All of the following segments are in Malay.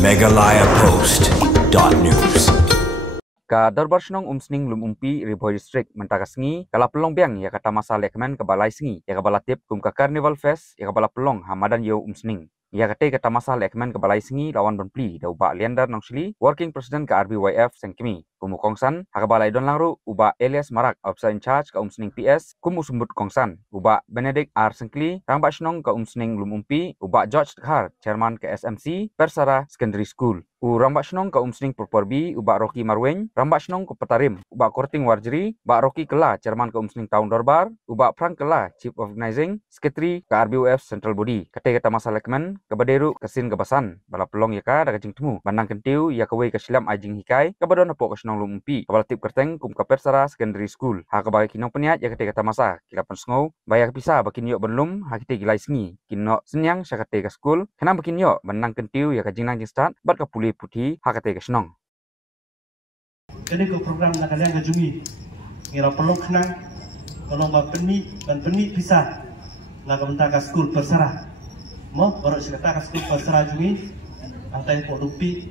megalayapost.news. Ka Darbar Senong Umsning Lum Umpi Riboy District Mentaka Sengi kala pelong biang ya kata masa lekmen ke balai Sengi ya kabala tip kum ka Carnival Fest ya kabala pelong Hamadan Yo Umsning ya kata masa lekmen ke balai Sengi lawan Bonpli da uba Leander Nongsli Working President ke RBYF Sengkimi Kumukongsan hakabalai don langru uba Elias Marak Officer in Charge ke Umsning PS Kumusumbut Kongsan uba Benedict R Sengkli Rangba Senong ke Umsning Lum Umpi uba George Dekhar Chairman ke SMC Persara Secondary School Rambak Senong ke Umsning Purporbi uba Rocky Marweng Rambak Senong ke Petarim uba Korting Warjeri uba Rocky Kela Chairman ke Umsning Town Dorbar uba Frank Kela Chief Organizing Secretary ke RBUF Central Body kata masa lekmen ke Baderu ke Sin ke Basan bala pelong ya ka daga jing temu bandang kentiu ya ke wei ke Silam ajing hikai ke badon apok ke Senong Lum Umpi ke bala tip kerteng kum ke Persara Secondary School ha ke bagi kinong peniat ya kata masa kilapan sengau baya ke pisah bakin yok benlum ha kita gilai sengi kinok senyang syakate ke school kenang bakin yok bandang kentiu ya ke jing nang jing start bat ke pulih putih hakate ke Senong. Kini ke program nak kalian kejungi, ngira pelong kenang, kalau mbak penmi pisah, nak bentar ke school Persara, mau baru cerita ke school Persara jungi, antai pok lupi,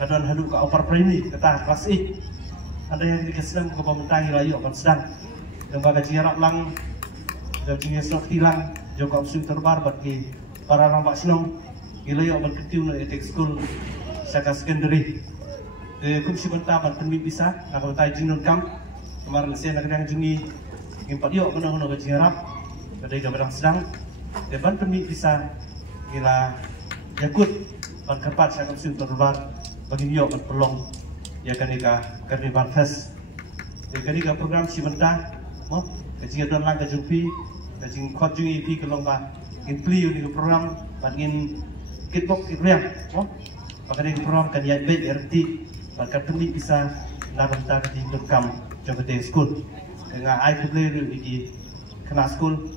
kadang hadu ke upper primary, kata kelas 8, ada yang dikasih ke pemerintah ngirayu akan sedang, yang bagai jiarap lang, yang jungi slot tilang, jauh opsi terbar bagi para orang Pak Senong, ngirayu akan ketiu nak etik school. Saka secondary kum si benta ban penmi bisa nak bentai jinun kam kemarin saya nak jungi ngimpat yo kena berjarap kadai gambarang sedang depan penmi bisa gila yakut ban kepat saka sim terbar bagi yo ban pelong ya kanika Carnival Fest kanika program si benta mo kajing don lang kajumpi kajing khot jungi pi kelong ba in pli ni program ban in kitbok riang mo Pakadai program kan yang baik erti bahkan penting bisa nabentar di lokam coba school dengan I play di kena school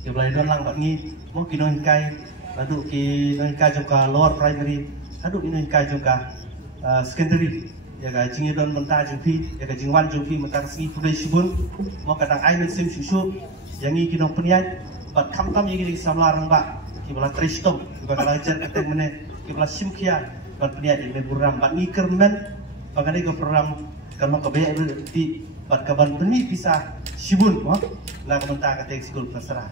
dia boleh dolang bagi mau kinoin kai lalu kinoin kai juga lower primary lalu kinoin kai juga secondary ya ga jingi don mentar jumpi ya ga jingwan jumpi mentar segi play shibun mau kadang I mensim susu yang ini kinong peniat bat kam yang ini samlar rangba kibala tristom kibala ajar keteng meneh kibla simkia ban peniat ini program ban ikermen bagaimana ke program kalau kebaya di ban kaban peni bisa sibun wah lah komentar kata school Persara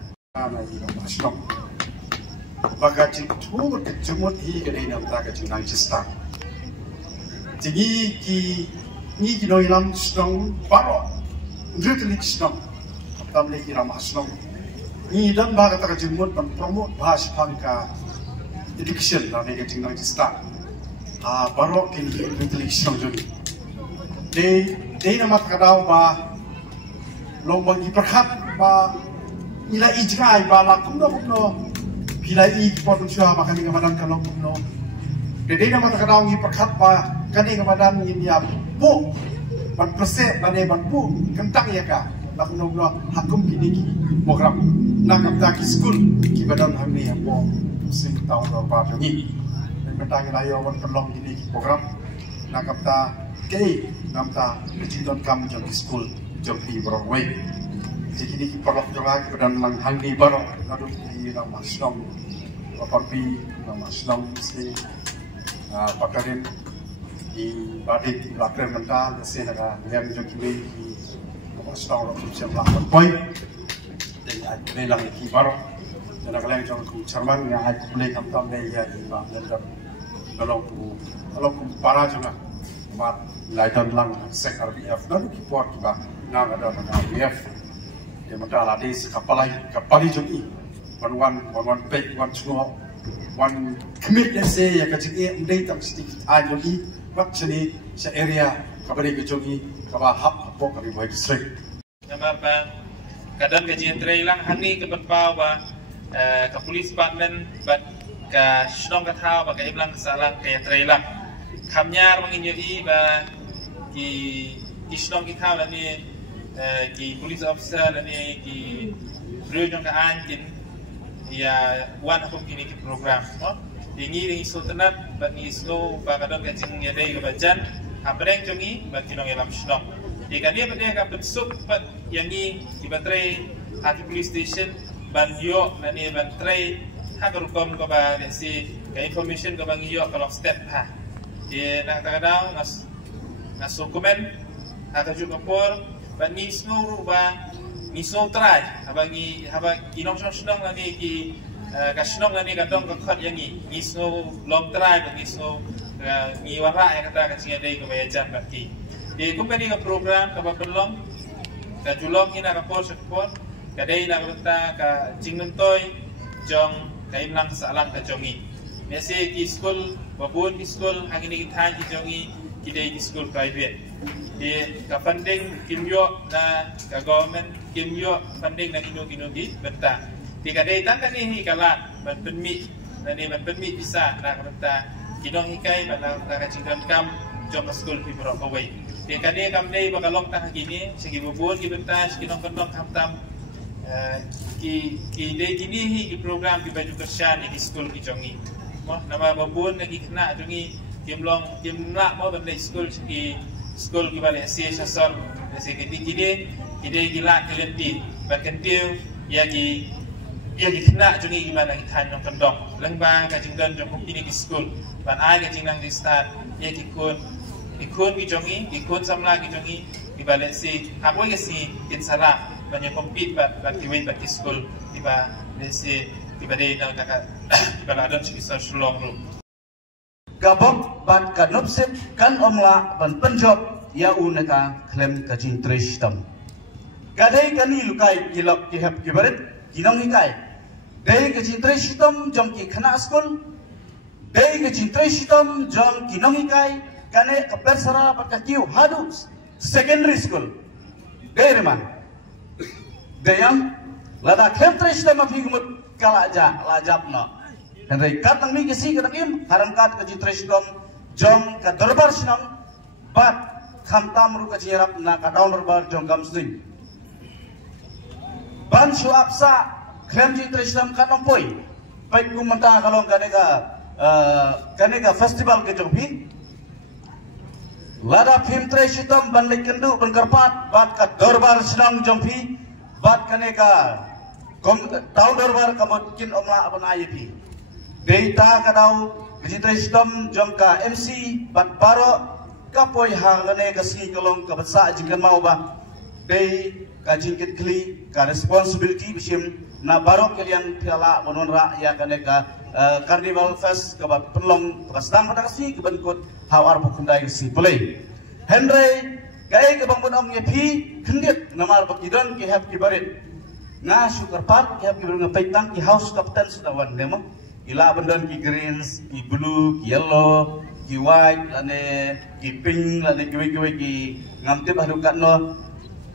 bagaji tu kejemut hi kedai nam ta kejeng nang cista jadi ki noi lam strong baro ndritlik strong tam le ki ram strong ni dan ba kata kejemut ban promote bahas pangka education na ne kejeng nang cista baru kini intelijen jadi, de nama kadau ba lombang iperkat ba ila ijrai ba lakum no bila i potensial makan dengan badan kalau no, de nama kadau iperkat ba kani dengan badan ini ya bu ban persen bane ban bu kentang ya ka lakum no hakum kini program nak kapta ki school ki badan hamni ya bo sim tahun berapa ini Mentang layo wan pelong ini program nakapta kei namta jinton kam jong school jong pi Broadway jadi ki perok jong badan lang hangi baro lalu di nama Senong papi nama Senong mesti pakarin di badik di lakre mental desi naga yang jong kini di nama Senong ro siap lakon point dan ai lang ki baro dan kalian jong ku cerman ya ai kulai kam tam ne ya di ba kalau para juga mat laitan lang sek RBF dan kipor kiba nang ada dengan RBF dia mata ladis kapalai jungi wan pek wan semua wan commit se ya kecil ndai tam sedikit ajogi wak sini se area kabari kejogi kaba hap apok kari boy district nama bang kadang kajian trailang hani ke berpawa ke police department but ke Senong katau bagai iblang salang kaya trailang kamnyar menginjui ba ki Senong kitau dan ni ki police officer dan ni ki beliau ka anjin ya wan hukum kini ki program no dingi sultanat bagi slow ba kadang kacing ya dai ka bajan abreng jongi ba tinong elam Senong di kan dia ka bensuk pat yang ni di baterai hati police station ban yo dan ni baterai hagar kom ko ba si ka information ka bang iyo kalau step ha di nak kadang ngas dokumen atau juga por ban ni snow ba ni snow try abangi inong snong la ni ki ka snong la ni ka dong ka khot yang ni snow long try ban ni snow ni wara yang kata ka singa dei ka bayajan ba ki di company ka program ka ba pelong ka julong ina ka por support ka dei na kata ka jingnun toy jong ka imlang salang ka jongi Nasi di school, babun di school, hari ini kita di jongi, kita di school private. Di ka funding kimyo na ka government kimyo funding na kinu di benta. Di kadai tak kan ni kalan, berpenmi, na ni berpenmi bisa na benta. Kinong hikai pada na kacingkan kam jong school di berapa way. Di kadai kam dai bakalong tak gini, segi babun di benta, kinong kendong kam ki dai gini program di baju kerja ni di school di jongi. Nama babun lagi kena jungi kim nak mau benda school ki balik si sasar si kini gila kelenti berkentil ya ki kena jungi gimana kita yang kendong lengba kajing dan jong ini di school ban ai kajing nang di start ya ikun ki jongi ikun samla ki jongi di balik si aku ke si kin salah banyak compete bat kiwin bat di school tiba si tiba dei nang kakak tiba ada sikisar sulong lu gabok ban kanopsip kan omla ban penjob ya uneka klem kajin tristam kadai kani lukai kilok ki hep kibarit kinong hikai dei kajin tristam jom ki khana school dei kajin tristam jom kinong hikai kane kapersara pakakiu hadu secondary school dei reman deyang lada klem tristam afigumut kalaja lajab no henry katang mi kisi katakim haram kat kaji tresdom jom ka darbar sinam bat khamtam ru kaji rap na ka down darbar jom gamsing ban shu apsa klem ji tresdom katong poi pai kumanta kalong kanega festival ke jompi lada phim tresdom ban lekendu ban karpat bat ka darbar sinam jompi bat kanega tahun darbar kamutin omla apa IEP data kadau digital system jongka MC bat baro kapoi hangane kasih kalong kabasa jingkan mau ba dei kajingkit kli ka responsibility bisim na baro kalian piala mononra ya kaneka carnival fest kabat penlong pasdang pada kasih kebenkut hawar pukundai kasih boleh Henry gai kabang bonong yepi kendit namar bakidon ki hab kibarit nga sugar part kaya kibir nga paitang ki house captain sudawan demo ila bandon ki greens ki blue ki yellow ki white lane ki pink lane kiwe ki ngamte baru katno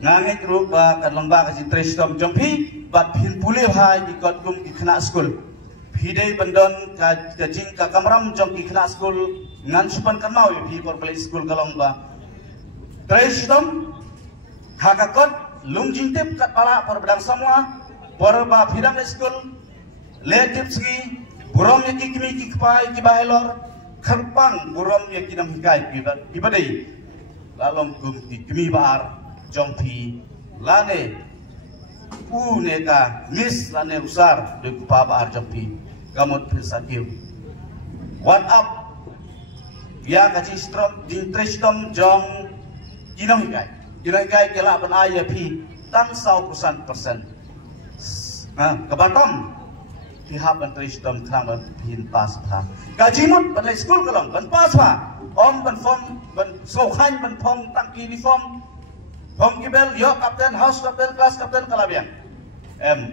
ngangit rupa kan lomba kasi trestom jompi bat pin pulih hai ki kotkum ki kena school pidai bandon ka jing ka kamram jom ki kena school ngan supan kan mau pi por play school kalomba trestom hakakot lung jintip kat pala por bedang semua por ba phidang school letip sgi burom ye kimi ki kpai ki bahelor kharpang burom ye kinam hikai ki badai lalom kum ki kimi bar jongpi lane neka miss lane usar de kupa bar jongpi gamot pilsakiu one up ya kaji strom jintrestom jong kinam hikai Kira-kira kela ban IEP tang 100%. Kebatam pihak menteri sistem kerang bin pas ha. Gajimut ban school kalong ban pas ha. Om ban form ban sohan ban pong tang uniform. Pong kibel yo kapten house kapten kelas kapten kalabian.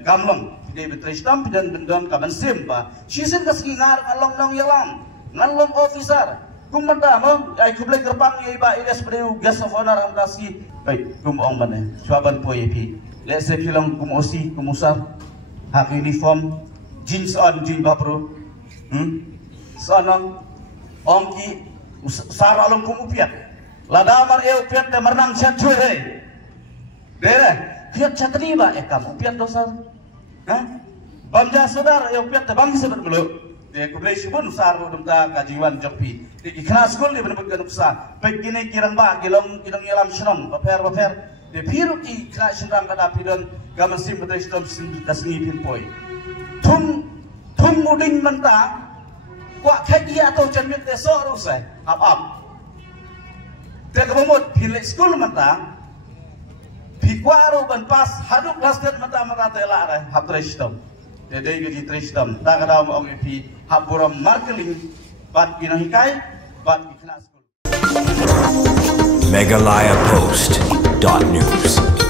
Kamlong di menteri sistem dan bendon kaban sim ba. Sisin kasingar ngalong nong yalam. Ngalong officer. Kumanda mo ay kublay gerbang ye ba iles preu gas of honor ang dasi baik kumong bane suaban po yepi lese film kumosi kumusar hak uniform jeans on jean bapro sanang ongki sara long kumupiat lada mar eu piat te mernang chat chue dere piat chatri ba kamu piat dosar bamja saudara eu piat te bang sabar gelo de kublay sibun sar dum ta kajiwan jokpi di kelas school di benebut ganuksa begini kirang ba kilong yalam snom baper de piru ki kelas sindang kada pidon gamasim betai stom kasni pin poi tum muding menta dia atau cermin tesor usai up. Dia kemamut pilih school mentang, pikwaru ban pas haduk lastet mentang tela rai hap tristom. Jadi gigi tristom. Tak ada orang MP hap buram marketing bat pinahikai bat ikna school. Megalayapost.news